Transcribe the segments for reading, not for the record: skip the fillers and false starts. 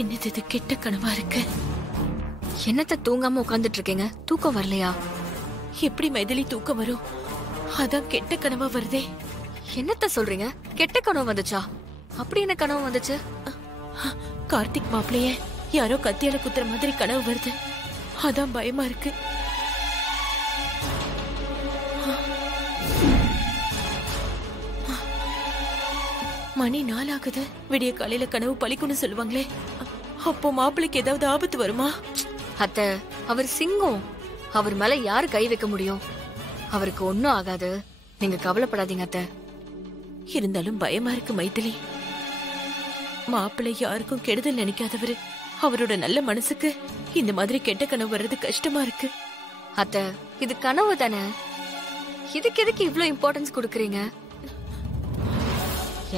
என்னது இது கெட்ட கனவா இருக்கு? என்னத்த தூங்காம உட்கார்ந்துட்டு இருக்கீங்க? தூக்கம் வரலையா? எப்படி மைதிலி தூக்கம் வரும்? அதான் கெட்ட கனவா வருதே. என்னத்த சொல்றீங்க? கெட்ட கனவு வந்துச்சா? அப்படி என்ன கனவு வந்துச்சு? கார்த்திக் மாப்பிளைய யாரோ கத்தியால குத்துற மாதிரி கனவு வருது. அதான் பயமா இருக்கு. மணி 4 ஆகுது. விடிய காலையில கனவு பழிக்கும்னு சொல்லுவாங்களே, அப்போ மாப்பிளைக்கு ஏதாவது ஆபத்து வருமா? அத்த, அவர் சிங்கம். அவர் மேல யாரு கை வைக்க முடியும்? அவருக்கு ஒன்னும் ஆகாது, நீங்க கவலைப்படாதீங்க அத்த. இருந்தாலும் பயமா இருக்கு மைதிலி. மாப்பிள்ளை யாருக்கும் கெடுதல் நினைக்காதவரு. அவரோட நல்ல மனசுக்கு இந்த மாதிரி கெட்ட கனவு வர்றது கஷ்டமா இருக்கு. அத்த, இது கனவு தானே, இதுக்கு எதுக்கு இவ்ளோ இம்பார்ட்டன்ஸ் கொடுக்கறீங்க?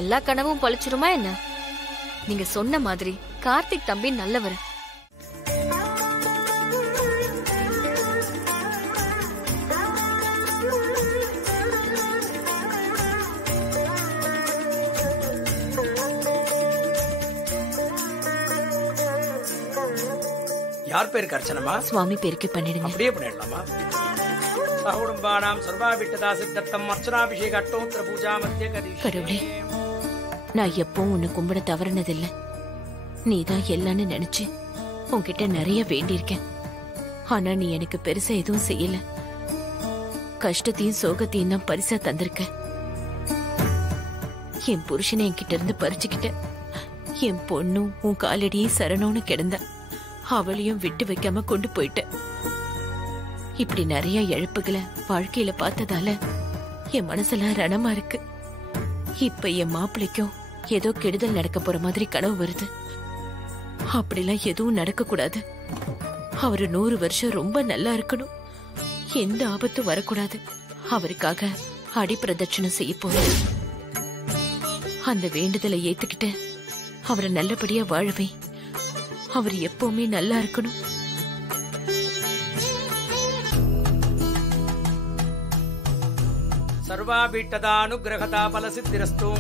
எல்லா கனவும் பழிச்சிருமா என்ன? நீங்க சொன்ன மாதிரி கார்த்திக் தம்பி நல்லவர். யார் பேருக்கு அர்ச்சனமா? சுவாமி பேருக்கு பண்ணிடுங்க. அப்படியே பண்ணிடலாமா? சகுடும்பானாம் சர்வாபிட்டதா சித்தர்த்தம் அர்ச்சனாபிஷேக அட்டோத்திர பூஜா மத்திய கரிஷ்யே. கடவுளே, நான் எப்பவும் உன்னை கும்பிட தவறுனதில்ல. நீதான் எல்லான்னு நினைச்சு உன்கிட்ட நிறைய வேண்டியிருக்கேன். ஆனா நீ எனக்கு பெருசா எதுவும் செய்யல. கஷ்டத்தையும் சோகத்தையும் தான் பரிசா தந்திருக்க. என் புருஷனை என்கிட்ட இருந்து பறிச்சுக்கிட்ட. என் பொண்ணும் உன் காலடியே சரணோன்னு கிடந்த. அவளையும் விட்டு வைக்காம கொண்டு போயிட்ட. இப்படி நிறைய இழப்புகளை வாழ்க்கையில பார்த்ததால என் மனசெல்லாம் ரணமா இருக்கு. இப்ப என் மாப்பிள்ளைக்கும் ஏதோ கெடுதல் நடக்க போற மாதிரி கனவு வருது. அப்படிலாம் எதுவும் நடக்க கூடாது. அவரு 100 வருஷம் ரொம்ப நல்லா இருக்கணும். எந்த ஆபத்தும் வரக்கூடாது. அவருக்காக அடி பிரதட்சணம் செய்ய போறேன். அந்த வேண்டுதலை ஏத்துக்கிட்டு அவரை நல்லபடியா வாழவே. அவர் எப்பவுமே நல்லா இருக்கணும். சர்வாபீட்டதானுகிரகதா பலசித்திரஸ்து.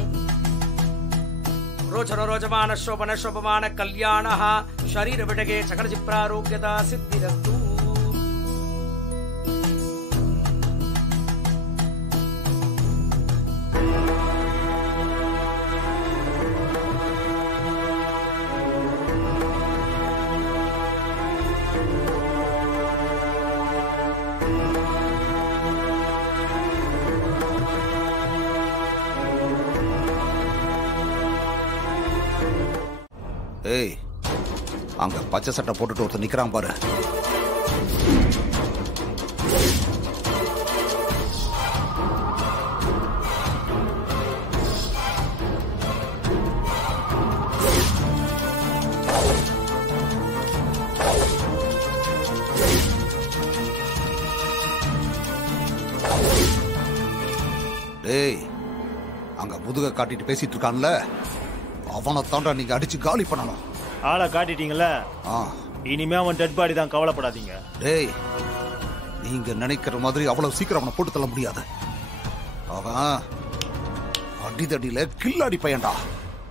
ரோச்சர ரோஜமான சோபன சோபமான கல்யாணः ஷரீர விடகே சகல சிப்ராரோக்யதா சித்திரஸ்து. ஏய், அங்க பச்சை சட்டை போட்டுட்டு ஒருத்தர் நிக்கிறான் பாரு. டேய், அங்க முதுக காட்டிட்டு பேசிட்டு இருக்கான்ல, அவனை தாண்டா நீங்க அடிச்சு காலி பண்ணணும். ஆளை காட்டிட்டீங்கல்ல, இனிமே அவன் டெட் பாடி தான், கவலைப்படாதீங்க. டேய், நீங்க நினைக்கிற மாதிரி அவ்வளவு சீக்கிரம் அவனை போட்டு தள்ள முடியாது. அவன் அடிதடியில கில்லாடி பையன்டா.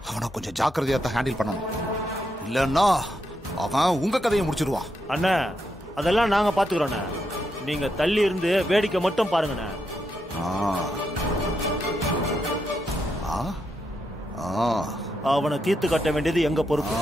அவனை கொஞ்சம் ஜாக்கிரதையா தான் ஹேண்டில் பண்ணணும். இல்லன்னா அவன் உங்க கதையை முடிச்சிருவான். அண்ணா, அதெல்லாம் நாங்க பாத்துக்கிறோண்ணே. நீங்க தள்ளி இருந்து வேடிக்கை மட்டும் பாருங்கண்ணே. அவனை தீர்த்து கட்ட வேண்டியது எங்க பொறுப்பு.